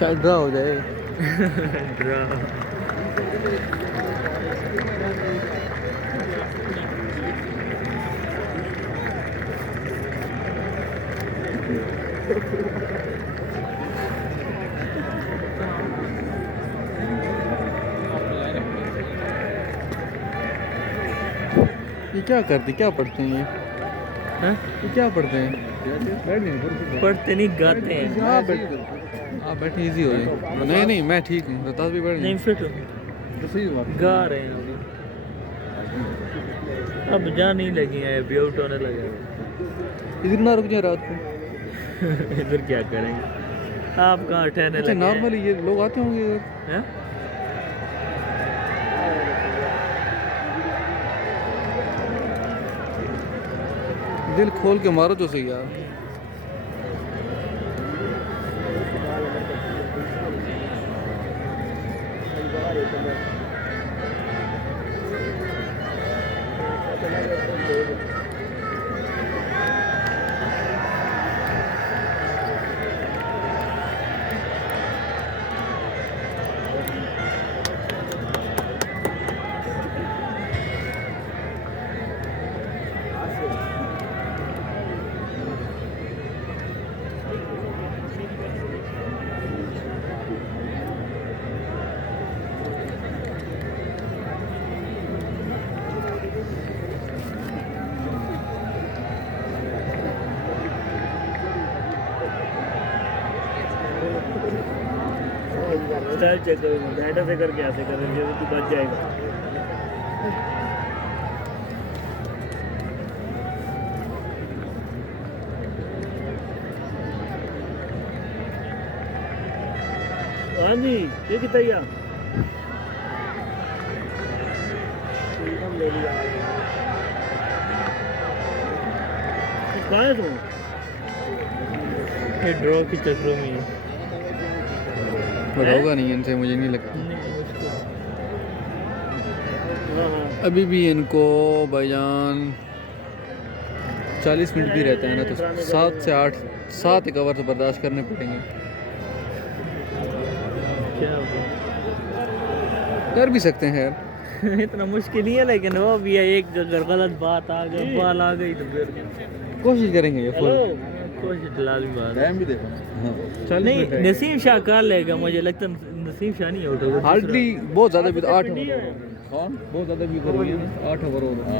शायद ड्रा हो जाए। ड्रा ये क्या करते, क्या पढ़ते हैं हैं? ये क्या पढ़ते हैं? पढ़ते नहीं गाते हैं। हाँ बैठ, हाँ बैठे, इजी हो जाए। नहीं नहीं मैं ठीक हूँ, रतास भी बैठ नहीं जाए। फिट हो गा रहे हैं अभी। अब जा नहीं लगी है, अभी आउट होने लगे हैं। इधर ना रुक जाए रात को। इधर क्या करेंगे, आप कहाँ ठहरने अच्छा लगे नॉर्मली ये लोग आते होंगे इधर। हैं? दिल खोल के मारो तो सही यार। स्टाइल चेक करो, डाटा से करके ऐसे करेंगे तो तू बच जाएगा। हाँ जी, ये कितना ही ले लिया कहाँ है तुम? ये ड्रॉ के चक्रों में ही। पर होगा नहीं इनसे, मुझे नहीं लगता। हाँ अभी भी इनको भाईजान 40 मिनट भी रहता है ना, तो 7 से 8 7 एक ओवर तो बर्दाश्त करने पड़ेंगे। क्या होगा? कर भी सकते हैं यार। इतना मुश्किल नहीं है, लेकिन वो भी है, एक अगर गलत बात आ गई, बाल आ गई तो फिर कोशिश करेंगे ये फुल। कोशिश लाजमी बात है। टाइम भी देखो ना, 40 नहीं, मिनट है। नसीम शाह कर लेगा, मुझे लगता है नसीम शाह नहीं आउट होगा। हार्डली बहुत ज़्यादा भी, 8 ओवर कौन बहुत ज़्यादा भी कर रही है ना, 8 ओवर हो रहा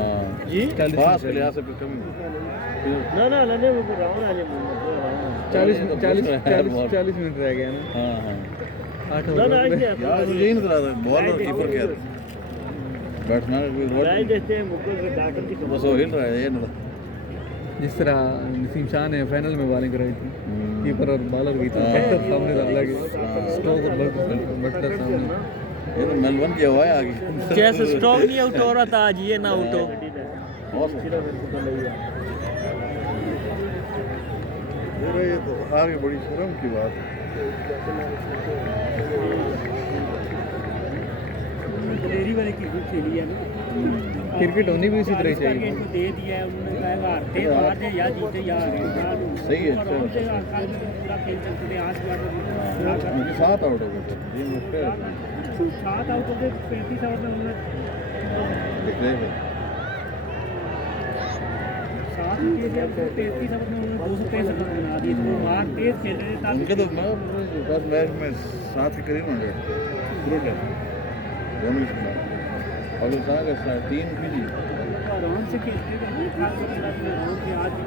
जी 40 के लिहाज से फिर कमी। ना ना ना नहीं, वो राउंड वाले 40 मिनट रह गया ना। हाँ हाँ 8 ना ना ओवर। यार मुझे यही नजर आता है बॉल और कीपर क्या बैट्समैन राय देते हैं मुकुल के बैटर की बस वो हिल रहा है ये नजर। जिस तरह नसीम शाह ने फाइनल में बॉलिंग कराई थी, कीपर और बॉलर की थी, बटलर सामने था, अलग स्टोक और बटलर सामने। ये तो मेलबर्न की हवा है आगे। जैसे स्ट्रोक नहीं आउट हो रहा था, आज ये ना आउट हो। ये तो आगे बड़ी शर्म की बात है। दिलेरी वाले क्रिकेट खेली है ना, क्रिकेट होनी भी इसी तरह चाहिए। दे दिया है उन्होंने, कहा हारते हारते या जीते या हारे। सही है पूरा खेल चलते थे आज भी। मुझे 7 आउट हो गए ये मुझे 7 आउट हो गए, 35 आउट में उन्होंने दिख रहे थे 7 किए थे, 35 आउट में उन्होंने 265 रन बना दिए। तो बाहर तेज खेल रहे थे उनके तो मैं मैच में 7 के करीब होंगे गुड है दोनों ही और सारा का 3 भी आराम से खेलते थे, खास करके आराम से। आज भी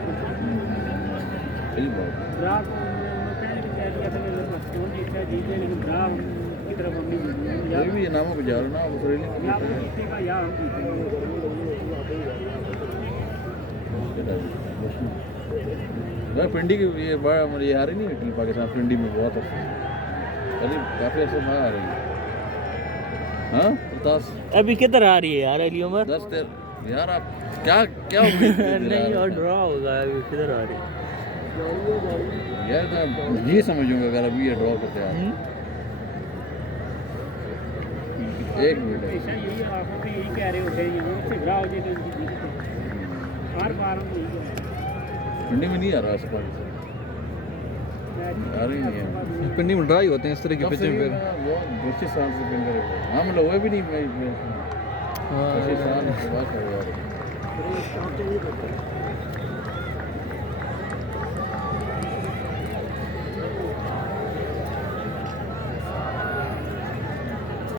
सही बात ड्रा को उन्होंने पहले भी तय किया था कि पाकिस्तान जीतेगा जीते, लेकिन ड्रा की तरफ हम नहीं जीतेंगे। कोई भी ये नामों पे जा रहा ना वो या वो जीतेगा या हम जीतेंगे। मैं पिंडी की ये बड़ा मुझे ये आ रही नहीं टीम पाकिस्तान पिंडी में बहुत अरे काफ़ी अच्छा आ रही है। हाँ 10 अभी किधर आ रही है यार अली उमर? 10 यार आप क्या क्या उम्मीद थे नहीं और ड्रॉ होगा, अभी किधर आ रही है? यार मैं ये समझूंगा अगर अभी ये ड्रॉ करते हैं एक मिनट है। हमेशा यही आप भी यही कह रहे होते हैं यहाँ से ड्रा हो जाएगा हर बार हम यही कह रहे हैं ठंडी में नहीं आ रहा आसमान से आ रही नहीं है पिंडी में ड्राई होते हैं इस तरह के कब पिच से में फिर वो दूसरे साल से पिन करे हाँ मतलब हुए भी नहीं मैं हाँ दूसरे साल के बाद हो यार